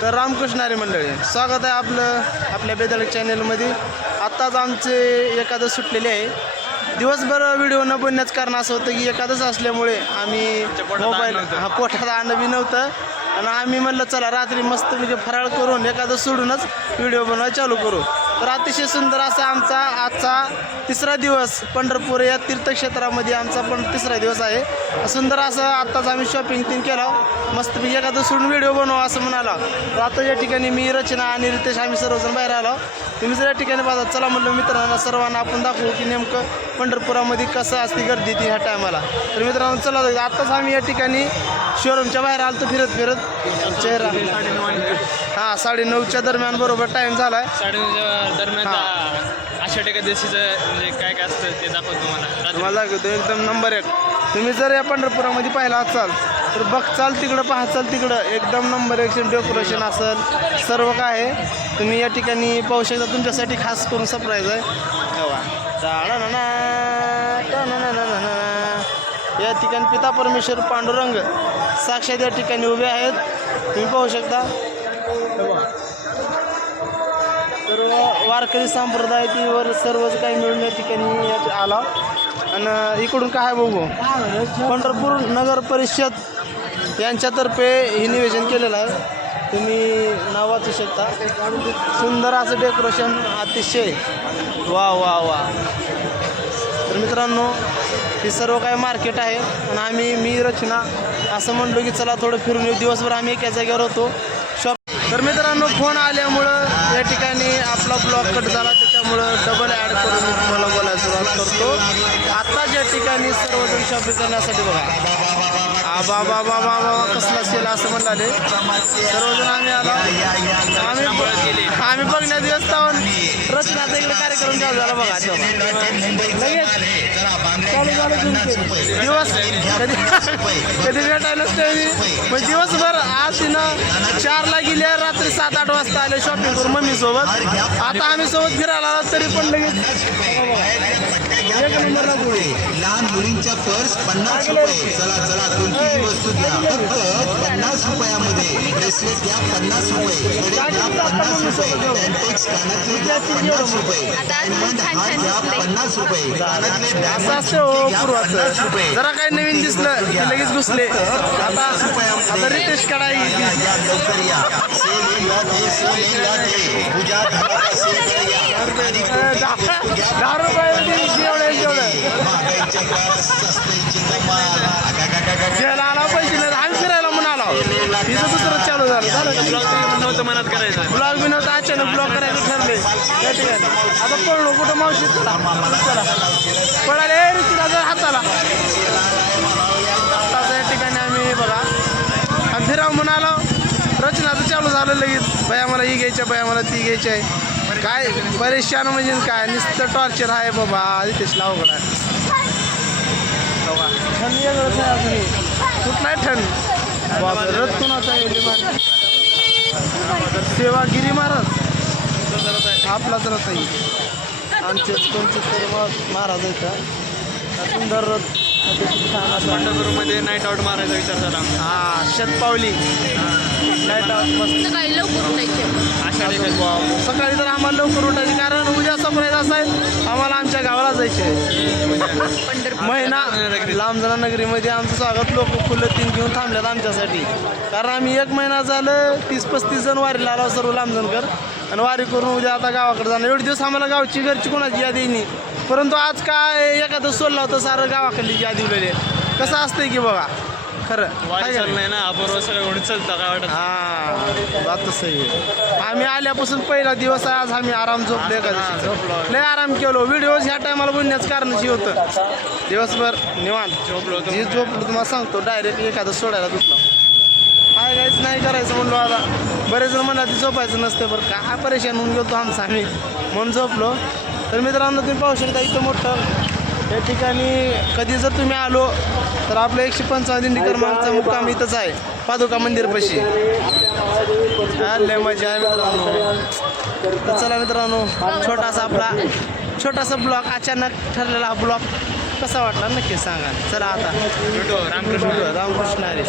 तर रामकृष्ण हरी मंडळी, स्वागत आहे आपलं आपल्या बेदळ चॅनलमध्ये. आत्ताच आमचे एकादश सुटलेले आहे. दिवसभर व्हिडिओ न बनण्याचं कारण असं होतं की एकादश असल्यामुळे आम्ही मोबाईल पोटात आणलं बी नव्हतं आणि आम्ही म्हणलं चला रात्री मस्तपैकी फराळ करून एकादश सोडूनच व्हिडिओ बनवायला चालू करू. तर अतिशय सुंदर असा आमचा आजचा तिसरा दिवस पंढरपूर या तीर्थक्षेत्रामध्ये आमचा पण तिसरा दिवस आहे. सुंदर असं आत्ताच आम्ही शॉपिंग तीन केला, मस्तपैकी एखादं सोडून व्हिडिओ बनवा असं म्हणाला. तर आता या ठिकाणी मी रचना आणि रितेश आम्ही सर्वजण बाहेर आलो. तुम्ही जर या ठिकाणी पाहता, चला म्हणलं मित्रांना सर्वांना आपण दाखवू की नेमकं पंढरपुरामध्ये कसं असते गर्दी ती ह्या टायमाला. तर मित्रांनो चला, आत्ताच आम्ही या ठिकाणी शोरूमच्या बाहेर आलो फिरत फिरत. चेहरा 9:30च्या दरम्यान बरोबर टाईम झाला आहे. 9:30 दरम्यान आषाढी एकादशीचं म्हणजे काय काय असतं ते दाखवतो तुम्हाला दाखवतो एकदम नंबर 1. तुम्ही जर या पंढरपुरामध्ये पाहिला असाल तर बघचाल तिकडं पाहचाल तिकडं एकदम नंबर 1 डेकोरेशन असेल, सर्व काय आहे तुम्ही या ठिकाणी पाहू शकता. तुमच्यासाठी खास करून सरप्राईज आहे. या ठिकाणी पिता परमेश्वर पांडुरंग साक्षात या ठिकाणी उभे आहेत, तुम्ही पाहू शकता. सर्व वारकरी संप्रदायावर सर्वच काही मिळून या ठिकाणी आला. आणि इकडून काय बघू, पंढरपूर नगर परिषद यांच्यातर्फे हे निवेदन केलेलं आहे, तुम्ही नाव वाचू शकता. सुंदर असं डेकोरेशन, अतिशय वा वा वा. तर मित्रांनो हे सर्व काय मार्केट आहे आणि मी रचना असं म्हणलो की चला थोडं फिरून येऊ. दिवसभर आम्ही एका जागेवर होतो शॉप. तर मित्रांनो फोन आल्यामुळं या ठिकाणी आपला ब्लॉग कट झाला, त्याच्यामुळं डबल ॲड करून मी तुम्हाला बोलायला सुरुवात करतो. आत्ताच या ठिकाणी सर्वजण शॉपिंग करण्यासाठी बघा बाबा कसला सेल असं म्हणाले. सर्वजण आम्ही आलो, आम्ही बघण्यात व्यस्त आहोत. रचनाचा इकडे कार्यक्रम चालू झाला बघा. लगेच चालू झालं दिवस कधी भेटायलाच नाही. म्हणजे दिवसभर आज तिनं 4ला गेले, रात्री 7-8 वाजता आले शॉपिंग करून मम्मीसोबत. आता आम्ही सोबत फिरायला आलो तरी पण लगेच लहान मुलींच्या पर्स 50 रुपये. चला कोणतीही वस्तू घ्या फक्त 50 रुपयामध्ये. ब्रेसलेट घ्या 50 रुपये, घड्याळ घ्या 50 रुपये, पॅन्टेक्स कानातले घ्या 50 रुपये, डायमंड हार घ्या 50 रुपये, कानातले पूर्वाचं जरा काही नवीन दिसलं की लगेच घुसले. आता रितेश काढाय लवकर या. पूजा 10 रुपये जेवढं आला पैसे नाही आम्ही फिरायला म्हणून आलो. तिचं दुसरं चालू झालं नव्हतं मनात करायचं. ब्लॉग बी नव्हतं, अचानक ब्लॉग करायचं ठरले या ठिकाणी. आता पळलो कुठं मावशी पळाले रितीला जर हाताला. आत्ताच या ठिकाणी आम्ही बघा आम्ही फिरावं म्हणून आलो. रचनाचं चालू झालं लगेच, बाई आम्हाला ही घ्यायची आहे, बाई आम्हाला ती घ्यायची आहे. काय परेशान म्हणजे काय नुसतं टॉर्चर आहे बाबा. रितेशला अवघड आहे बघा. थंड वेगळंच आहे अजून कुठला आहे थंड बाबा. रथ कुणाचा आहे? सेवागिरी महाराज आपलाच रथ आहे. आमचेच कोणचे तर महाराज आहेत का. सुंदर रथ छान असं. पंढरपूरमध्ये नाईट आउट मारायचा विचार झाला. शतपावली नाईट आउट मस्त. सकाळी लवकर उठायचे. सकाळी तर आम्हाला लवकर उठायचे, कारण उद्या सरप्राईज असायचं आम्हाला आमच्या गावाला जायचे. महिना लांबजना नगरीमध्ये आमचं स्वागत लोक फुलं 3 घेऊन थांबल्यात आमच्यासाठी. कारण आम्ही 1 महिना झालं 30-35 जण वारीला आलो सर्व लांबजणकर, आणि वारी करून उद्या आता गावाकडे जाणार. एवढे दिवस आम्हाला गावची घरची कोणाची यादी नाही, परंतु आज काय एखादं सोडलं होतं सारं गावाकडली यादी उरलेली. कसं असतंय की बघा खरं नाही ना आपण सगळं एवढं चालतं काय वाटत. बात सही आहे. आम्ही आल्यापासून पहिला दिवस आहे आज. आम्ही आराम झोपलो, एखादं लय आराम केलो. व्हिडिओज ह्या टायमाला बनण्याचं कारणच होतं. दिवसभर निवांत झोपलो तुम्हाला सांगतो. डायरेक्ट एखादं सोडायला दुसला काय काहीच नाही करायचं म्हणलो. आता बरेच जण म्हणा ती झोपायचं नसते, बरं काय परेशान होऊन गेलो आमचं आम्ही म्हणून झोपलो. तर मित्रांनो तुम्ही पाहू शकता इथं मोठं या ठिकाणी कधी जर तुम्ही आलो तर आपलं 155 दिंडी क्रमांकचा मुक्काम इथंच आहे, पादुका मंदिरपाशी. लय मजा आहे मित्रांनो. तर चला मित्रांनो, छोटासा ब्लॉग अचानक ठरलेला हा ब्लॉग कसा वाटला नक्की सांगा. चला आता रामकृष्ण हरी.